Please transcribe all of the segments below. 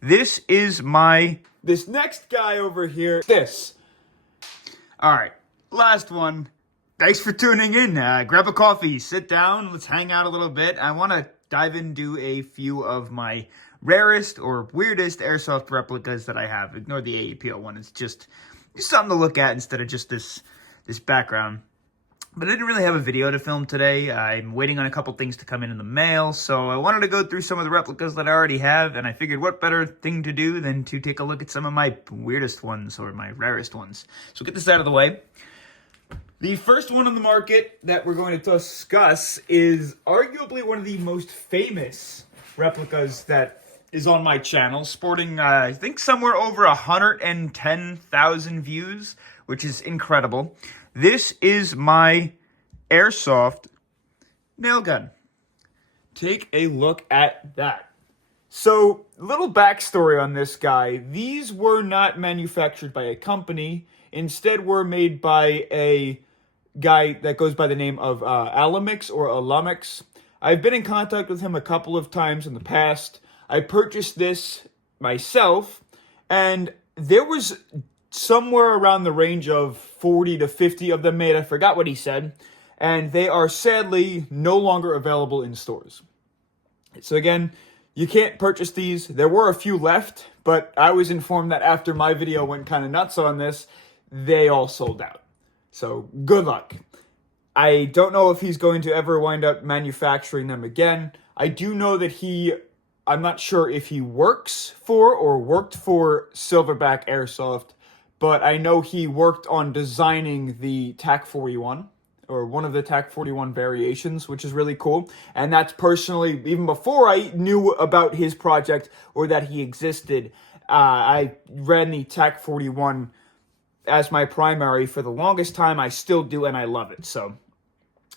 This next guy over here, Alright, last one. Thanks for tuning in. Grab a coffee, sit down, let's hang out a little bit. I want to dive into a few of my rarest or weirdest Airsoft replicas that I have. Ignore the AEPO one. It's just something to look at instead of just this background. But I didn't really have a video to film today. I'm waiting on a couple things to come in the mail, so I wanted to go through some of the replicas that I already have, and I figured what better thing to do than to take a look at some of my weirdest ones or my rarest ones. So get this out of the way. The first one on the market that we're going to discuss is arguably one of the most famous replicas that is on my channel, sporting, I think, somewhere over 110,000 views, which is incredible. This is my Airsoft nail gun. Take a look at that. So, little backstory on this guy. These were not manufactured by a company. Instead, were made by a guy that goes by the name of Alamix or Alamix. I've been in contact with him a couple of times in the past. I purchased this myself, and there was somewhere around the range of 40 to 50 of them made. I forgot what he said. And they are sadly no longer available in stores. So again, you can't purchase these. There were a few left, but I was informed that after my video went kind of nuts on this, they all sold out. So good luck. I don't know if he's going to ever wind up manufacturing them again. I do know that I'm not sure if he works for or worked for Silverback Airsoft, but I know he worked on designing the TAC 41, or one of the TAC 41 variations, which is really cool. And that's personally, even before I knew about his project or that he existed, I ran the TAC 41 as my primary for the longest time. I still do, and I love it. So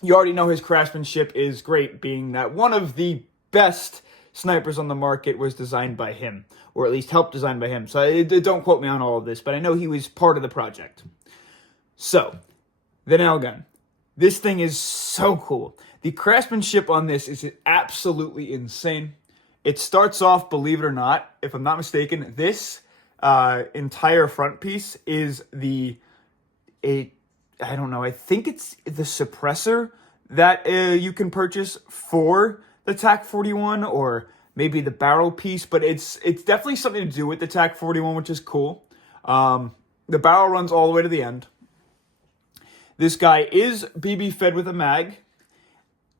you already know his craftsmanship is great, being that one of the best snipers on the market was designed by him, or at least helped design by him. So don't quote me on all of this, but I know he was part of the project. So, the nail gun. This thing is so cool. The craftsmanship on this is absolutely insane. It starts off, believe it or not, if I'm not mistaken, this entire front piece is I don't know, I think it's the suppressor that you can purchase for the TAC 41, or maybe the barrel piece, but it's definitely something to do with the TAC 41, which is cool. The barrel runs all the way to the end. This guy is BB fed with a mag.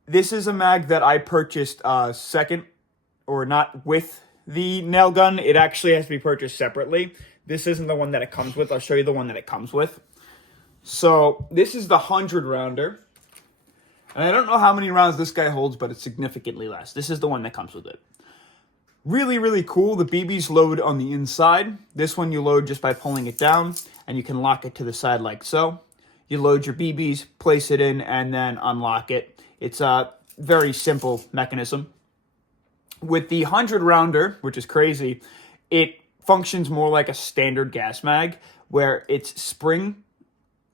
This is a mag that I purchased second, or not with the nail gun. It actually has to be purchased separately. This isn't the one that it comes with. I'll show you the one that it comes with. So this is the 100 rounder. And I don't know how many rounds this guy holds, but it's significantly less. This is the one that comes with it. Really, really cool. The BBs load on the inside. This one you load just by pulling it down, and you can lock it to the side like so. You load your BBs, place it in, and then unlock it. It's a very simple mechanism. With the 100 rounder, which is crazy, it functions more like a standard gas mag, where its spring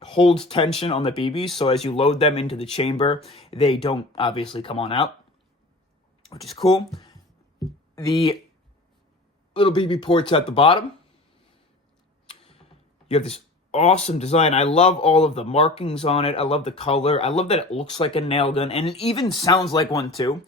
holds tension on the BBs, so as you load them into the chamber, they don't obviously come on out, which is cool. The little BB ports at the bottom. You have this awesome design. I love all of the markings on it. I love the color. I love that it looks like a nail gun, and it even sounds like one too.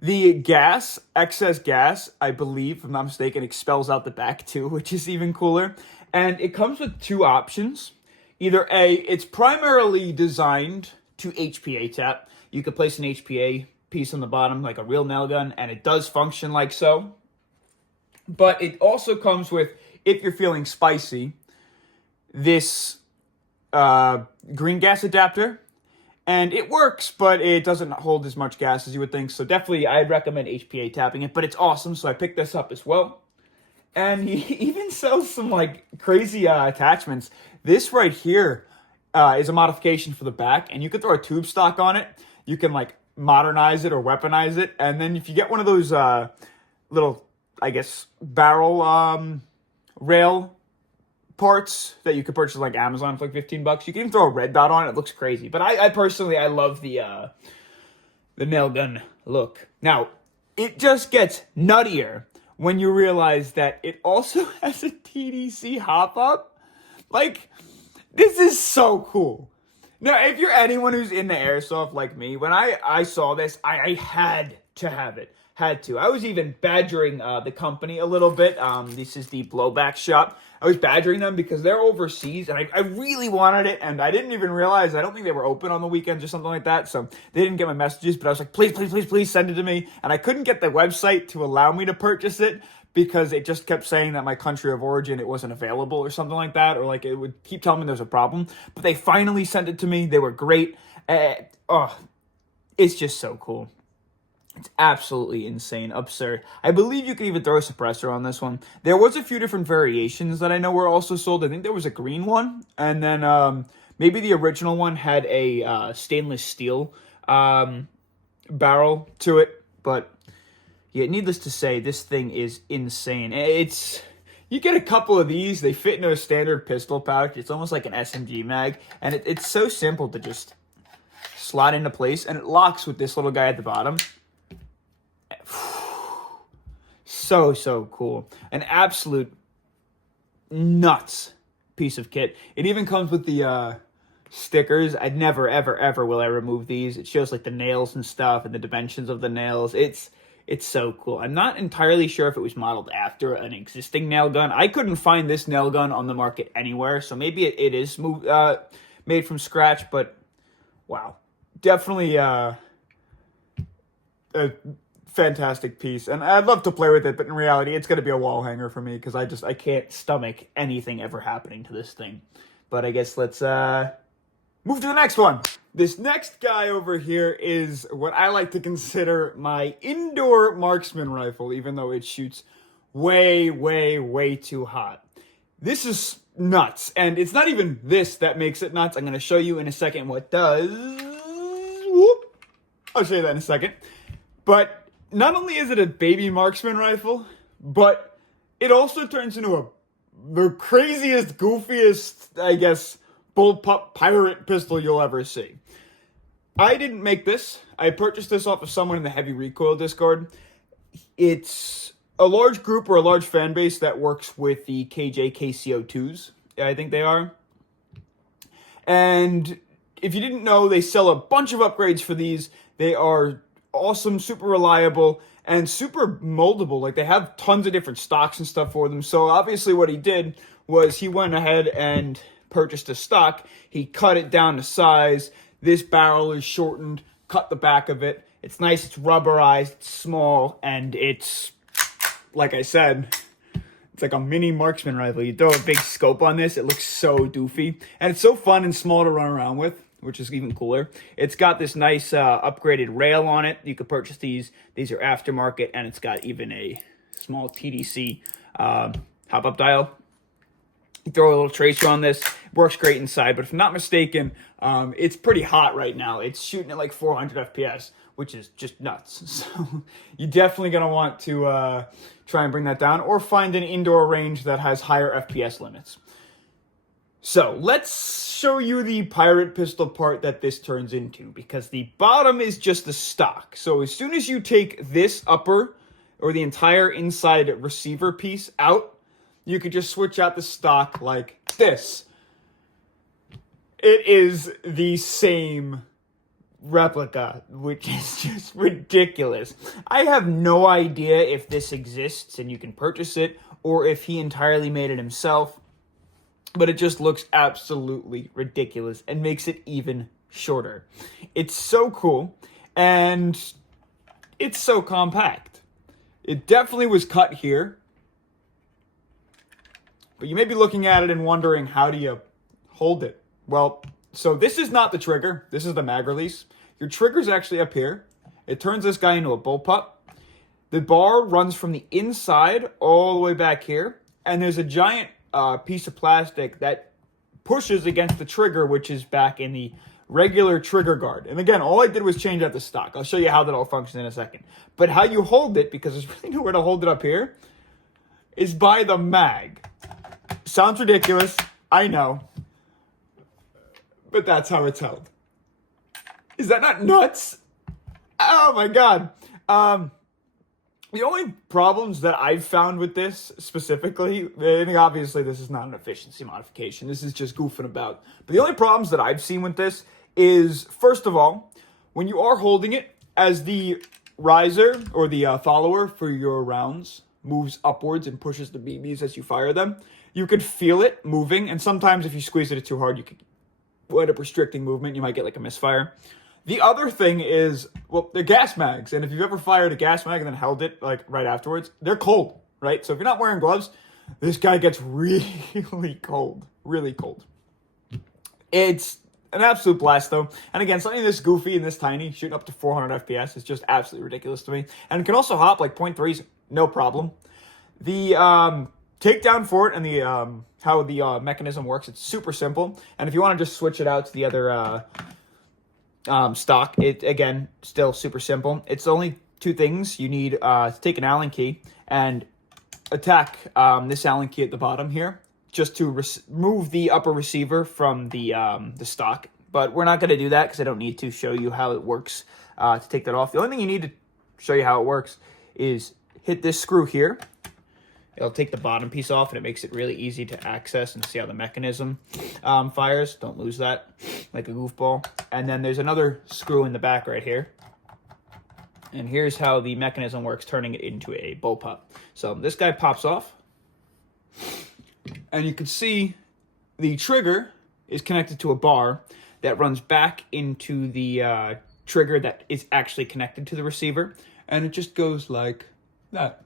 The gas, excess gas, I believe, if I'm not mistaken, expels out the back too, which is even cooler. And it comes with two options. Either A, it's primarily designed to HPA tap. You could place an HPA piece on the bottom like a real nail gun, and it does function like so. But it also comes with, if you're feeling spicy, this green gas adapter. And it works, but it doesn't hold as much gas as you would think. So definitely, I'd recommend HPA tapping it. But it's awesome, so I picked this up as well. And he even sells some, like, crazy attachments. This right here is a modification for the back, and you can throw a tube stock on it. You can, like, modernize it or weaponize it. And then if you get one of those little, I guess, barrel rail parts that you could purchase like Amazon for like $15, you can even throw a red dot on it. It looks crazy. But I personally, I love the nail gun look. Now, it just gets nuttier when you realize that it also has a TDC hop-up. Like, this is so cool. Now, if you're anyone who's into airsoft like me, when I saw this, I had to have it. Had to. I was even badgering the company a little bit. This is the Blowback Shop. I was badgering them because they're overseas, and I really wanted it, and I didn't even realize, I don't think they were open on the weekends or something like that, so they didn't get my messages, but I was like, please, please, please, please send it to me, and I couldn't get the website to allow me to purchase it, because it just kept saying that my country of origin, it wasn't available or something like that, or like it would keep telling me there's a problem. But they finally sent it to me. They were great. It's just so cool. It's absolutely insane, absurd. I believe you could even throw a suppressor on this one. There was a few different variations that I know were also sold. I think there was a green one, and then maybe the original one had a stainless steel barrel to it, but yeah, needless to say, this thing is insane. You get a couple of these, they fit into a standard pistol pouch. It's almost like an SMG mag, and it's so simple to just slide into place, and it locks with this little guy at the bottom. So cool. An absolute nuts piece of kit. It even comes with the stickers. I'd never, ever, ever will I remove these. It shows like the nails and stuff and the dimensions of the nails. It's so cool. I'm not entirely sure if it was modeled after an existing nail gun. I couldn't find this nail gun on the market anywhere, so maybe it is made from scratch, but wow. Definitely a fantastic piece, and I'd love to play with it, but in reality, it's going to be a wall hanger for me, because I can't stomach anything ever happening to this thing. But I guess let's move to the next one. This next guy over here is what I like to consider my indoor marksman rifle, even though it shoots way, way, way too hot. This is nuts, and it's not even this that makes it nuts. I'm going to show you in a second what does. Whoop. I'll show you that in a second. But not only is it a baby marksman rifle, but it also turns into the craziest, goofiest, I guess, bullpup pirate pistol you'll ever see. I didn't make this. I purchased this off of someone in the Heavy Recoil Discord. It's a large group or a large fan base that works with the KJ KCO2s, I think they are. And if you didn't know, they sell a bunch of upgrades for these. They are awesome, super reliable, and super moldable. Like, they have tons of different stocks and stuff for them. So obviously what he did was he went ahead and purchased a stock. He cut it down to size. This barrel is shortened, cut the back of it. It's nice, it's rubberized, it's small, and it's, like I said, it's like a mini marksman rifle. You throw a big scope on this, it looks so doofy. And it's so fun and small to run around with, which is even cooler. It's got this nice upgraded rail on it. You could purchase these. These are aftermarket, and it's got even a small TDC hop-up dial. You throw a little tracer on this. Works great inside, but if I'm not mistaken, it's pretty hot right now. It's shooting at like 400 FPS, which is just nuts. So you're definitely going to want to try and bring that down, or find an indoor range that has higher FPS limits. So let's show you the pirate pistol part that this turns into, because the bottom is just the stock. So as soon as you take this upper, or the entire inside receiver piece out, you could just switch out the stock like this. It is the same replica, which is just ridiculous. I have no idea if this exists and you can purchase it, or if he entirely made it himself, but it just looks absolutely ridiculous and makes it even shorter. It's so cool, and it's so compact. It definitely was cut here, but you may be looking at it and wondering, how do you hold it? Well, so this is not the trigger. This is the mag release. Your trigger's actually up here. It turns this guy into a bullpup. The bar runs from the inside all the way back here, and there's a giant piece of plastic that pushes against the trigger, which is back in the regular trigger guard. And again, all I did was change out the stock. I'll show you how that all functions in a second. But how you hold it, because there's really nowhere to hold it up here, is by the mag. Sounds ridiculous, I know, but that's how it's held. Is that not nuts? Oh my god. The only problems that I've found with this specifically, I mean, obviously this is not an efficiency modification. This is just goofing about. But the only problems that I've seen with this is, first of all, when you are holding it, as the riser or the follower for your rounds moves upwards and pushes the BBs as you fire them, you could feel it moving. And sometimes if you squeeze it too hard, you could end up restricting movement. You might get like a misfire. The other thing is, well, they're gas mags, and if you've ever fired a gas mag and then held it like right afterwards, they're cold, right? So if you're not wearing gloves, this guy gets really cold, really cold. It's an absolute blast, though. And again, something this goofy and this tiny, shooting up to 400 FPS is just absolutely ridiculous to me. And it can also hop like 0.3s, no problem. The takedown for it and the how the mechanism works, it's super simple. And if you want to just switch it out to the other stock, it again still super simple. It's only two things. You need to take an Allen key and attack this Allen key at the bottom here, just to remove the upper receiver from the stock. But we're not going to do that because I don't need to show you how it works to take that off. The only thing you need to show you how it works is hit this screw here. It'll take the bottom piece off, and it makes it really easy to access and see how the mechanism fires. Don't lose that like a goofball. And then there's another screw in the back right here. And here's how the mechanism works, turning it into a bullpup. So this guy pops off. And you can see the trigger is connected to a bar that runs back into the trigger that is actually connected to the receiver. And it just goes like that.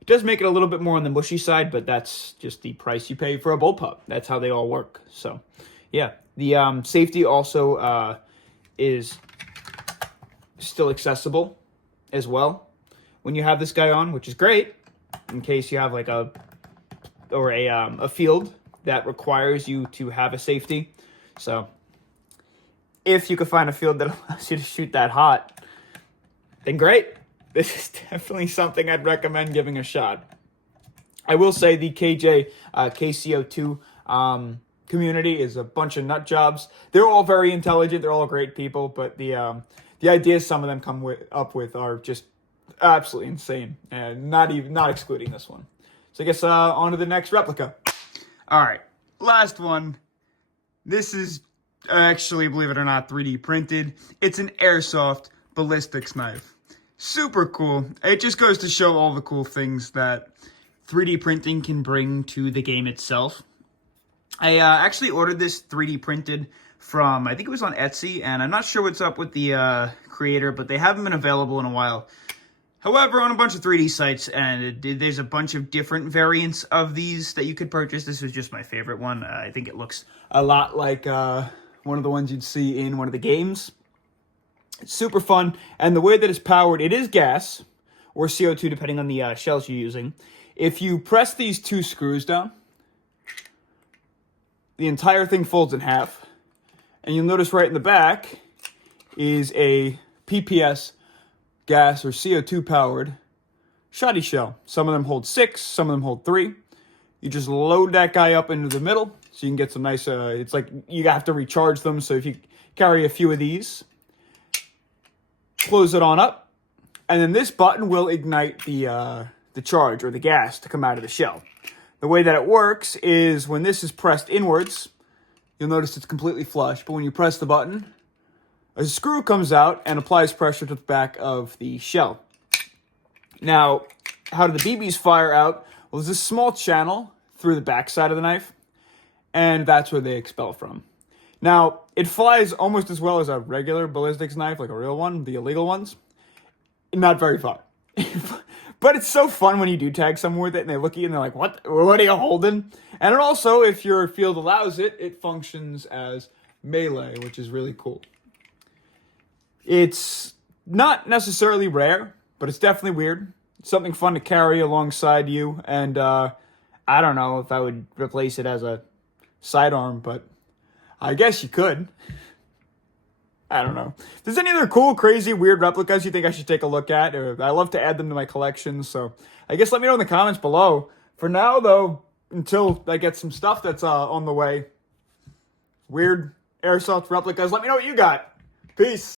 It does make it a little bit more on the mushy side, but that's just the price you pay for a bullpup. That's how they all work. So, yeah. The safety also is still accessible as well when you have this guy on, which is great in case you have like a field that requires you to have a safety. So, if you could find a field that allows you to shoot that hot, then great. This is definitely something I'd recommend giving a shot. I will say the KCO2 community is a bunch of nut jobs. They're all very intelligent. They're all great people, but the ideas some of them come up with are just absolutely insane, and not excluding this one. So I guess on to the next replica. All right, last one. This is actually, believe it or not, 3D printed. It's an Airsoft ballistics knife. Super cool. It just goes to show all the cool things that 3D printing can bring to the game itself. I actually ordered this 3D printed from, I think it was on Etsy, and I'm not sure what's up with the creator, but they haven't been available in a while. However, on a bunch of 3D sites, and there's a bunch of different variants of these that you could purchase. This was just my favorite one. I think it looks a lot like one of the ones you'd see in one of the games. It's super fun, and the way that it's powered, it is gas, or CO2, depending on the shells you're using. If you press these two screws down, the entire thing folds in half, and you'll notice right in the back is a PPS gas or CO2 powered shotty shell. Some of them hold 6, some of them hold 3. You just load that guy up into the middle, so you can get some nice, it's like you have to recharge them, so if you carry a few of these, close it on up, and then this button will ignite the charge or the gas to come out of the shell. The way that it works is when this is pressed inwards, you'll notice it's completely flush, but when you press the button, a screw comes out and applies pressure to the back of the shell. Now, how do the BBs fire out? Well, there's a small channel through the back side of the knife, and that's where they expel from. Now, it flies almost as well as a regular ballistics knife, like a real one, the illegal ones. Not very far. But it's so fun when you do tag someone with it, and they look at you and they're like, what are you holding? And it also, if your field allows it, it functions as melee, which is really cool. It's not necessarily rare, but it's definitely weird. It's something fun to carry alongside you, and I don't know if I would replace it as a sidearm, but I guess you could. I don't know. If there's any other cool, crazy, weird replicas you think I should take a look at, or I love to add them to my collection, so I guess let me know in the comments below. For now, though, until I get some stuff that's on the way, weird Airsoft replicas, let me know what you got. Peace.